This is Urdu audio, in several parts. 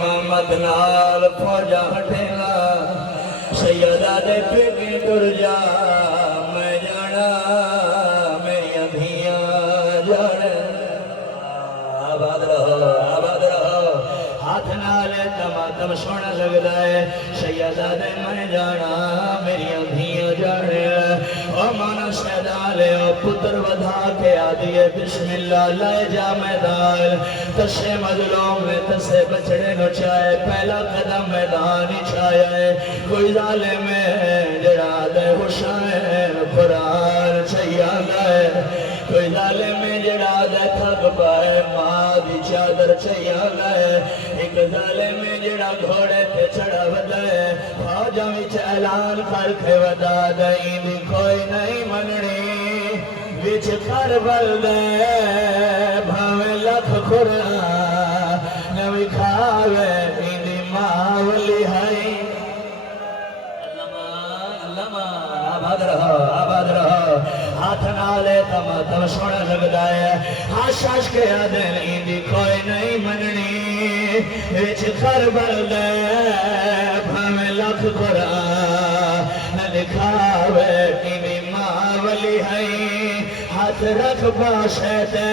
امامت نال فوجا ہٹھیلا سیدہ دے پیگی ٹر جا میں جانا میری دھیاں جانے آباد رہو ہاتھ نالے تماتم سونا لگدا ہے سیدہ دے میں جانا میری دھیاں جانے او مانا سیدالے او پتر ودھا کے آدھیے بسم اللہ لائے جا میدان تسے مظلوم میں تسے بچڑے نو چاہے پہلا قدم میدانی چاہے کوئی ظالم ہے جڑا دے حسین قرآن چاہیا گئے کوئی ظالم ہے جڑا دے تھک پائے ماں دی چادر چاہیا گئے ایک ظالم ہے جڑا گھوڑے پہ چڑھا ودائے فوجہ وچ اعلان کر کے ودا دیں دی کوئی نہیں مننی وچ کربل دے بھاویں لکھ قرآن نوی کھاوے دی ماں ولی ہے آباد رہو ہاتھ نالے تماتم سونا لگدا ہے آشاش کے آدھن ایندی کوئی نہیں مننی وچ کربل دے بھاویں لکھ قرآن نہ لکھاوے ایندی ماں ولی ہے ہاتھ رکھ پاسے تے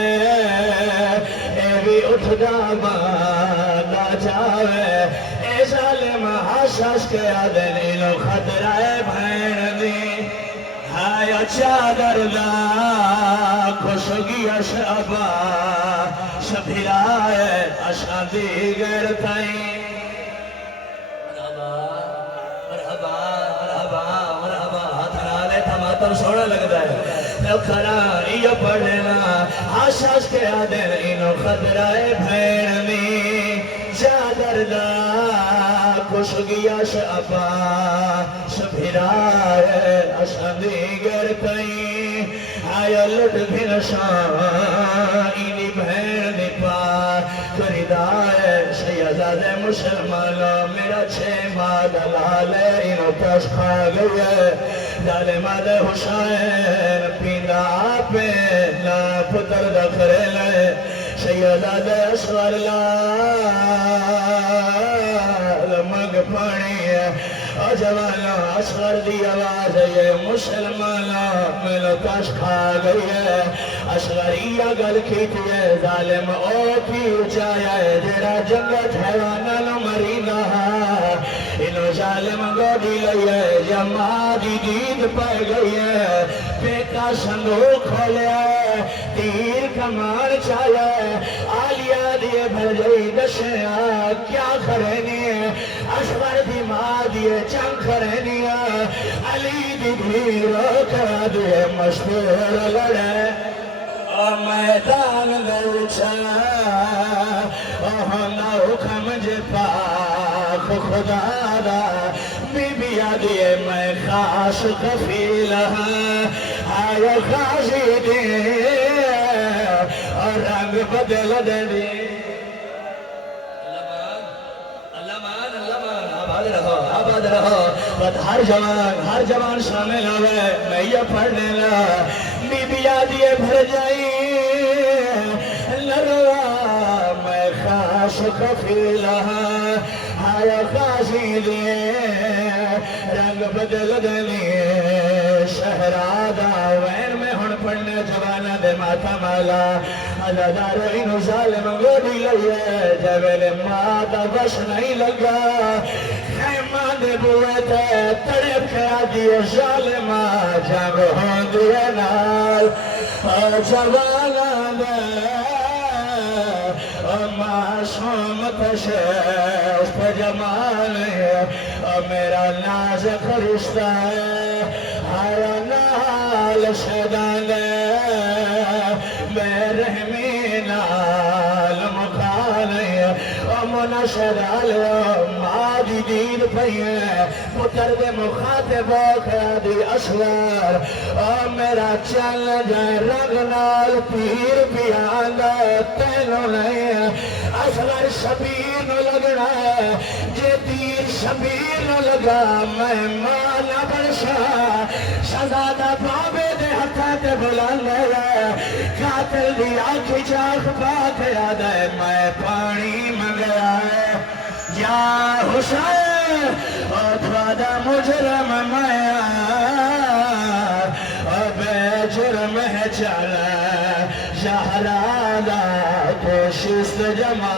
اے بھی اٹھ دا ماں جاوے اے ظالم آشاش کے آدھن اینو خطرہ ہے بھین دی آیا چادر دا خوشگی اشعبا شبھرائے اشعا دیگر تائیں مرحبا ہاتھ نالے تماتم سونا لگتا ہے لکھرا یہ پڑھنا آشاش کے آدھر انہوں خطرائے بھین میں چادر دا خوشگی اشعبا شبھرائے اشعا دیگر تائیں آیا لٹ بھی نشانی بھین نپا کردائے سیداد مسلمانوں میرا چھے ماد لالے انہوں تش کھا گئے ظالماد حسین پیندہ آپے نا پتر دکھرے لے سیداد اصغر لال مگ پانی ہے جوانا اصغر دی آواز ہے مسلمانا ملو کش کھا گئی ہے اصغریہ گل کھیتی ہے ظالم او پی اچایا ہے جیڑا جنگت حیوانا نو مرینا انو ظالم گوڑی لئی ہے جمعہ دی دید پائے گئی ہے پیکا صندوق کھولے ہے تیر کمان چایا ہے آلیا دیے بھر جئی دشے کیا کرنی ہے اصغر دی ماں دیے چنک رہنی علی دی بھیرو کرا دیے مشہور لڑے میدان گلچا اوہنا حکم جے پاک خدا دا بی بی آدیے میں خاص کفیل آیا خاصی دے اور رنگ بدل دے دی آباد رہو ہر جوان شامل ہوئے میں یہ پڑھنے لا بی بی آدیے بھر جائی لروا میں خاص کفیلہ آیا خاصی دیے رنگ بدل دلیے شہرادہ وین میں ہن پڑھنے جوانا دے ماتا مالا عزادار انہو ظالم گوڑی لئیے جویلے ماتا بس نہیں لگا خیمہ دے بوئے تے تڑپ کے آدیے ظالمہ جنگ ہوں دیے نال جوانا دے معصوم تشیف پہ جمال ہے میرا نازک رشتہ ہے آیا نال شدان ہے میں رحمی نال مکان ہے امنا شدال مادی دین پہی ہے پتر دے مخاطب خیادی اسوار میرا چل جائے رنگ نال پیر پیاندہ تینوں نہیں ہے اصغر شبیر نو لگنا ہے جے تیر شبیر نو لگا میں مانا برشا شہزادہ بابے دے ہتھا تے بلانے ہے قاتل دی آنکھی چاک پاک یاد ہے میں پانی منگیا ہے یا حسین خدا مجرم میں بے جرم ہے چلا شہرادہ کوشش جمع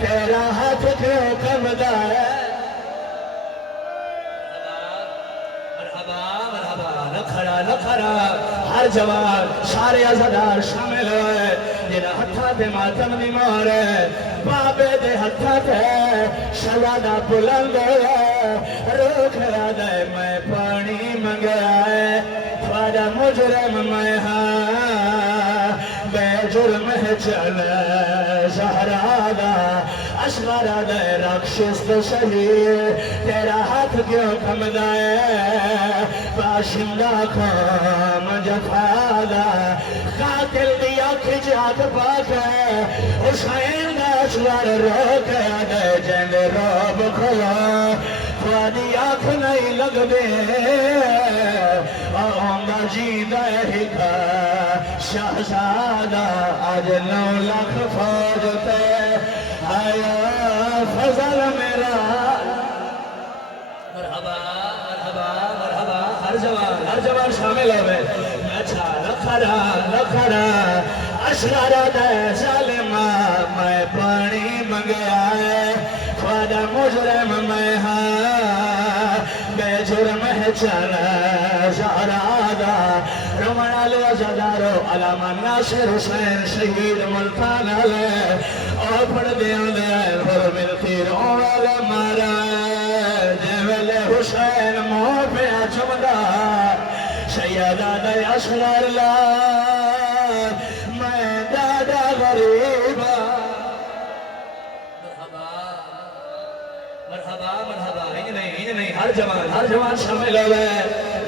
تیرا ہاتھ کیوں کمدا ہے نکھرا ہر جوان سارے عزادار شامل ہوئے جنہاں ہتھاں تے ماتم دی مہر ہے بابے دے ہتھاں تے شہزادہ بلند ہے روک دے میں پانی منگیا ہے خواجہ مجرم میں ہاں بے جرم ہے چل شہرادہ اشغر دے رخشش دے شہید تیرا ہاتھ کیوں کمدا ہے باشندہ قوم جفادا قاتل دی آنکھ جات پاک ہے حسین دا اشغر روک دے جن روب کھلا خوادی آنکھ نہیں لگ دے آنگا جیدہ ہکا شہزادہ آج 9 لاکھ فوج تے آیا فضل میرا مرحبا مرحبا مرحبا ہر جوان شامل ہوئے اچھا لکھڑا اشغر دے ظالمہ میں پانی منگیا ہے خواجہ مجرم میں ہاں بے جرم ہے چلا شہرادہ رومن علی عزادارو علامہ ناصر حسین شہید ملتان علیہ اور پڑھ دیاں دے اور ملتی روال مارا جیول حسین موہ پہ چمدہ سیدہ دے اشغر لا میں دادا غریبا مرحبا ہی نہیں ہر جوان شامل ہوئے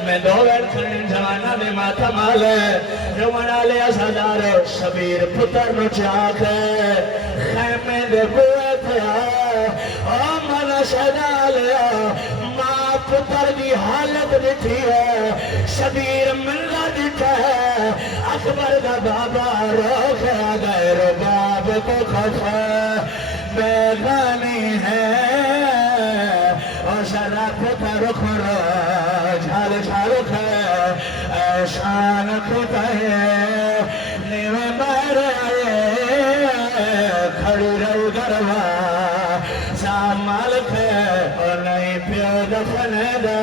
میں 2 ویٹ کھڑیں جوانہ میں ماتا مال ہے رومن علی عزادار شبیر پتر نو چاک ہے خیمے دے بوئے تھا من شہدہ لیا ماں پتر دی حالت دیتی ہے شبیر ملہ دیتا ہے اکبر دا بابا روک غیر باب کو خفا بیغانی ہے اور شرف ترخ جھال جھالک ہے ایشان کھتا ہے نیوے بیر آئے کھڑی رہی گروا سام مالک ہے اور نہیں پیو دفن دا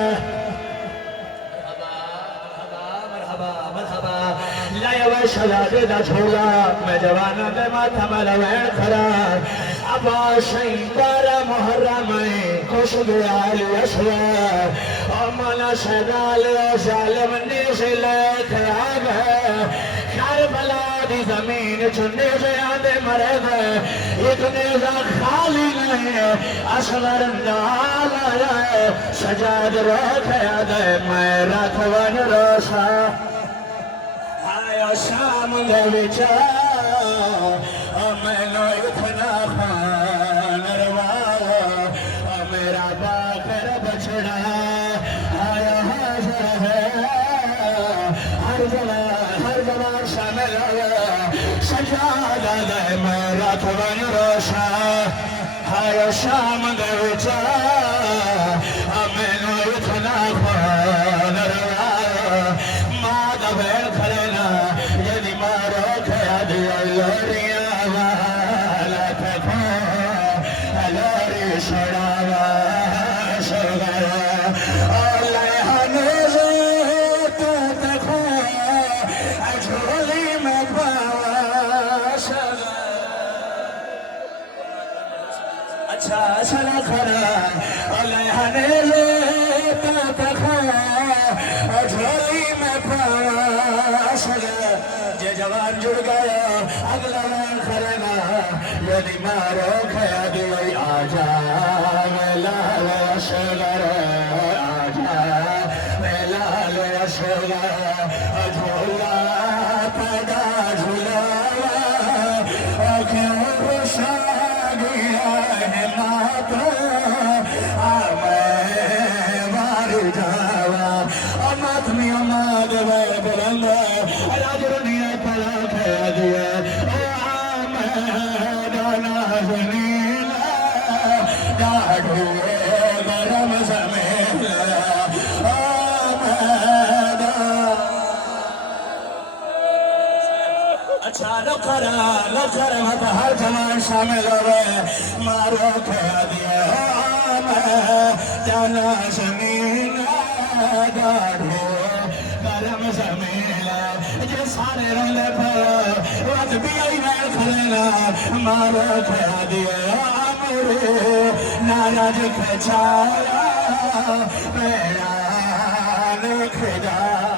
لائے وے شہزادے دا چھوڑا میں جوانہ دے ماتھا ملوین کھڑا ابا شہین بارہ محرم خوش گیا علی اشوار اور مولا شہدال ظالم نیزے لے کھڑا گئے کربلا دی زمین چنے سے آدھے مرے گئے ایک نیزہ خالی نہیں اصغر نال آئے سجاد روک آدھے میں رکھون روشا آیا شام دے وچا میں نو اتنا خان روایا میرا باکر بچڑا آیا حاضر ہے ہر جوان شامل ہویا سجادہ دے میں رکھون روشا آیا شام دے وچا میں نو اتنا خان روایا ماں دا بین کھڑنا یعنی مارو کھیا دیا لوریاں والا تکھو لوری شڑاوا شگرا اور لیہانے سے تو تکھو اجھولی میں پاوا شگرا اچھا سنا کھڑا اور لیہانے سے تو تکھو اجھولی میں پاوا شگرا جے جوان جڑ گیا اگلا وان کھرنا یعنی مارو کھیا دیوئی آجا ملال اشغر آجا ملال اشغر جھولا پیدا جھولا کیوں خوشا گیا ہے ماتا میں مار جاوا اماتمی اماد وے بلند راج رنیا پلا کھیا دیا اچھا لکھر مت ہر جوان شامل ہوئے مارو کھا دیا میں جانا زمین گاڑھے کرم زمین جے سارے رولے پر وقت بھی آئی میں کھلینا مارو کھا دیا مورے ناراج کھچایا میرا نکھ جا